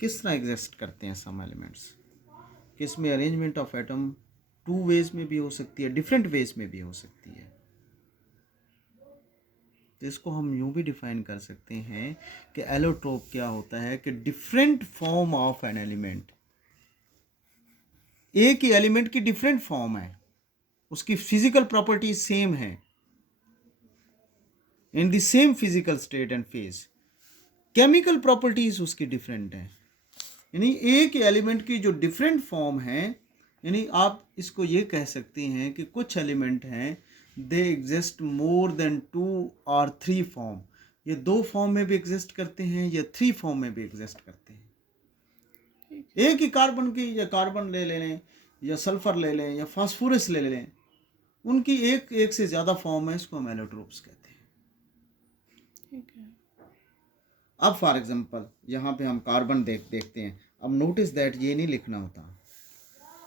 किस तरह एग्जिस्ट करते हैं सम एलिमेंट्स, कि इसमें arrangement of atom two ways में भी हो सकती है, डिफरेंट वेज में भी हो सकती है। तो इसको हम यूं भी डिफाइन कर सकते हैं कि एलोट्रोप क्या होता है कि different form of an element, एक ही एलिमेंट की डिफरेंट फॉर्म है, उसकी फिजिकल प्रॉपर्टीज सेम है, in the same physical state and phase, chemical properties उसकी डिफरेंट है। यानी एक एलिमेंट की जो डिफरेंट फॉर्म है, यानी आप इसको ये कह सकते हैं कि कुछ एलिमेंट हैं दे एग्जिस्ट मोर देन 2 और 3 फॉर्म, ये 2 फॉर्म में भी एग्जिस्ट करते हैं या 3 फॉर्म में भी एग्जिस्ट करते हैं। एक ही कार्बन की, या कार्बन ले लें या सल्फर ले लें या फास्फोरस ले लें, उनकी एक एक से ज़्यादा फॉर्म है, इसको हम एलोट्रोप्स कहते हैं। ठीक है। अब फॉर एग्जांपल यहाँ पे हम कार्बन देखते हैं। अब नोटिस दैट ये नहीं लिखना होता,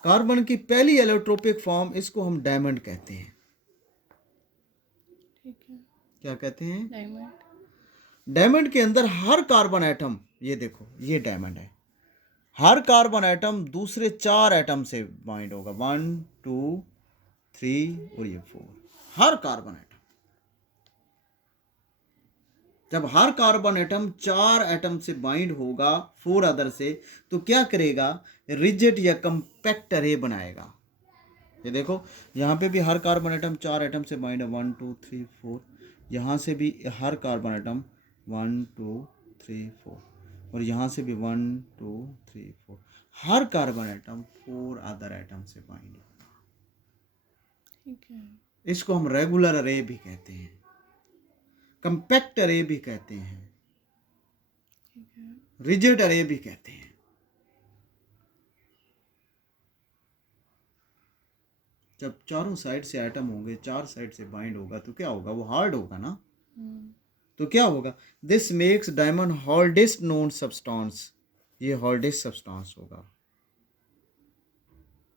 कार्बन की पहली एलोट्रोपिक फॉर्म, इसको हम डायमंड कहते हैं। ठीक है। क्या कहते हैं? डायमंड। डायमंड के अंदर हर कार्बन एटम, ये देखो ये डायमंड है, हर कार्बन एटम दूसरे 4 एटम से बाइंड होगा, 1 2 3 और ये 4, हर कार्बन एटम। जब हर कार्बन एटम 4 एटम से बाइंड होगा 4 अदर से, तो क्या करेगा? रिजिड या कंपैक्ट अरे बनाएगा। ये देखो यहाँ पे भी हर कार्बन एटम 4 एटम से बाइंड है, 1 2 3 4, यहाँ से भी हर कार्बन एटम 1 2 3 4, और यहाँ से भी 1 2 3 4, हर कार्बन एटम 4 अदर एटम से बाइंड है। ठीक है। इसको हम रेगुलर अरे भी कहते हैं, कंपैक्ट अरे भी कहते हैं, ठीक है। रिजिड अरे भी कहते हैं। जब चारों साइड से एटम होंगे, 4 साइड से बाइंड होगा, तो क्या होगा? वो हार्ड होगा ना। तो क्या होगा? This makes diamond hardest known substance, ये हार्डेस्ट सब्सटेंस होगा।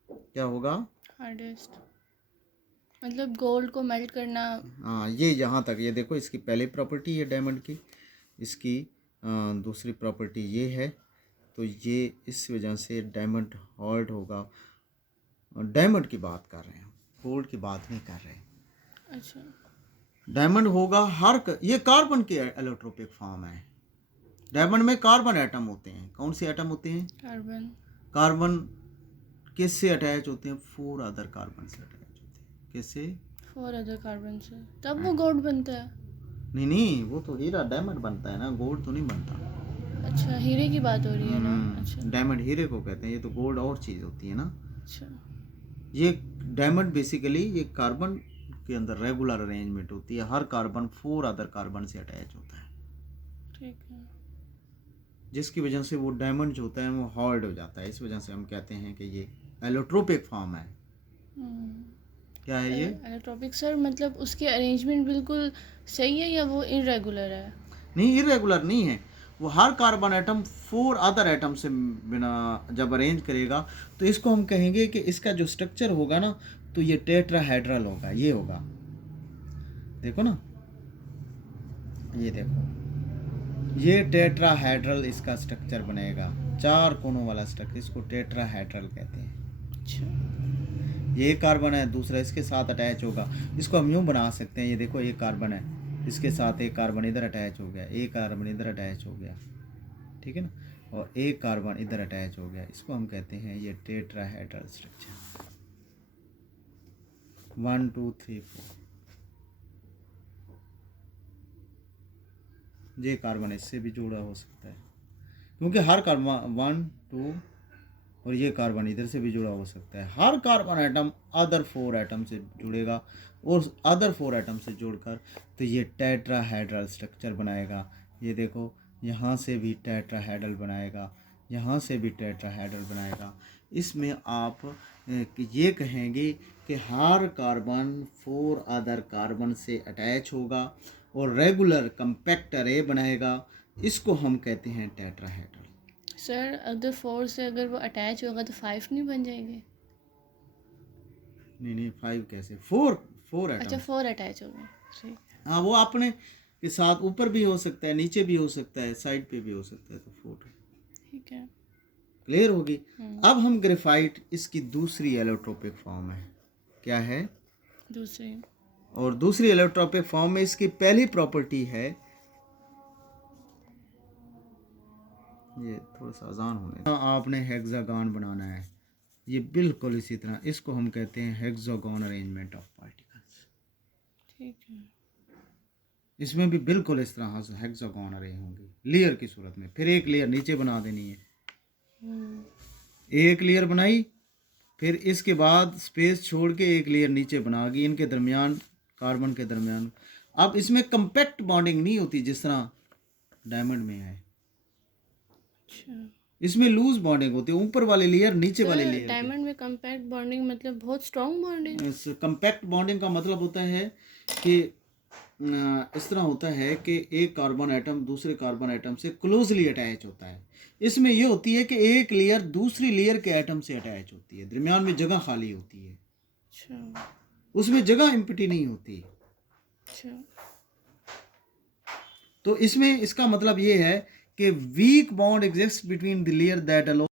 क्या होगा? हार्डेस्ट मतलब गोल्ड को मेल्ट करना। हाँ, ये यहाँ तक, ये देखो इसकी पहली प्रॉपर्टी है डायमंड की, इसकी दूसरी प्रॉपर्टी ये है, तो ये इस वजह से डायमंड हार्ड होगा। डायमंड की बात कर रहे हैं, गोल्ड की बात नहीं कर रहे। अच्छा। डायमंड होगा ये कार्बन की एलोट्रोपिक फॉर्म है। डायमंड में कार्बन एटम होते हैं, कौन से एटम होते हैं? कार्बन। कार्बन किससे अटैच होते हैं? 4 अदर कार्बन से अटैच होते हैं। किससे? 4 अदर कार्बन से, तब वो गोल्ड बनता है। नहीं नहीं, वो तो हीरा डायमंड बनता है ना, गोल्ड तो नहीं बनता। अच्छा, हीरे की बात हो रही है ना। अच्छा। डायमंड हीरे को कहते हैं, ये तो गोल्ड और चीज़ होती है ना। अच्छा। ये डायमंड बेसिकली ये कार्बन के अंदर रेगुलर अरेंजमेंट होती है, हर कार्बन 4 अदर कार्बन से अटैच होता है, ठीक है। जिसकी वजह से वो डायमंड जो होता है वो हार्ड हो जाता है। इस वजह से हम कहते हैं कि ये एलोट्रोपिक फॉर्म है। क्या है ये? एलोट्रॉपिक सर, मतलब उसकी अरेंजमेंट बिल्कुल सही है या वो इरेगुलर है? नहीं, इरेगुलर नहीं है, वो हर कार्बन एटम 4 अदर एटम से बिना जब अरेंज करेगा, तो इसको हम कहेंगे कि इसका जो स्ट्रक्चर होगा ना, तो ये टेट्राहेड्रल होगा, ये होगा। देखो ना, ये देखो, ये टेट्राहेड्रल इसका स्ट्रक्चर बनेगा, 4 कोनों वाला स्ट्रक्चर, इसको टेट्राहेड्रल कहते हैं। अच्छा। ये एक कार्बन है, दूसरा इसके साथ अटैच होगा, इसको हम यूँ बना सकते हैं, ये देखो एक कार्बन है, इसके साथ एक कार्बन इधर अटैच हो गया, एक कार्बन इधर अटैच हो गया, ठीक है ना, और एक कार्बन इधर अटैच हो गया, इसको हम कहते हैं ये टेट्राहेड्रल स्ट्रक्चर। 1 2 3 4, ये कार्बन इससे भी जुड़ा हो सकता है, क्योंकि हर कार्बन 1 2, और ये कार्बन इधर से भी जुड़ा हो सकता है। हर कार्बन एटम अदर 4 एटम से जुड़ेगा, और अदर 4 एटम से जुड़कर तो ये टेट्राहेड्रल स्ट्रक्चर बनाएगा। ये देखो, यहाँ से भी टेट्राहेड्रल बनाएगा, यहाँ से भी टेट्राहेड्रल बनाएगा। इसमें आप ये कहेंगे कि हर कार्बन 4 अदर कार्बन से अटैच होगा और रेगुलर कंपैक्ट अरे बनाएगा, इसको हम कहते हैं टेट्राहेड्रल। सर अगर 4 से अगर वो अटैच होगा तो 5 नहीं बन जाएंगे? नहीं नहीं, 5 कैसे? 4 अच्छा, एटम। 4 अटैच हो गए। ठीक है। हाँ, वो अपने के साथ ऊपर भी हो सकता है, नीचे भी हो सकता है, साइड पे भी हो सकता है, तो 4। ठीक ठीक है। क्लियर होगी। अब हम ग्रेफाइट, इसकी दूसरी एलोट्रोपिक फॉर्म है। क्या है? दूसरी। और दूसरी एलोट्रोपिक फॉर्म में इसकी पहली प्रॉपर्टी है, ये थोड़ा सा आसान होने दो। आपने हेक्सागन बनाना है, ये बिल्कुल इसी तरह, इसको हम कहते हैं हेक्सागन अरेंजमेंट ऑफ पार्टिकल्स। ठीक है। इसमें भी बिल्कुल इस तरह हेक्सागन अरेंज होंगे लेयर की सूरत में। फिर एक लेयर नीचे बना देनी है, एक लेयर बनाई, फिर इसके बाद स्पेस छोड़ के एक लेयर नीचे बना गई, इनके दरमियान, कार्बन के दरमियान। अब इसमें कंपैक्ट बॉन्डिंग नहीं होती जिस तरह डायमंड में है, अच्छा। इसमें लूज बॉन्डिंग होती है, ऊपर वाले लेयर नीचे वाले लेयर। डायमंड में कंपैक्ट बॉन्डिंग मतलब बहुत स्ट्रॉन्ग बॉन्डिंग। कंपैक्ट बॉन्डिंग का मतलब होता है कि इस तरह होता है कि एक कार्बन एटम दूसरे कार्बन एटम से क्लोजली अटैच होता है। इसमें यह होती है कि एक लेयर दूसरी लेयर के एटम से अटैच होती है, दरमियान में जगह खाली होती है, अच्छा। उसमें जगह एम्प्टी नहीं होती। अच्छा। तो इसमें इसका मतलब ये है कि weak bond exist between the layer that aloe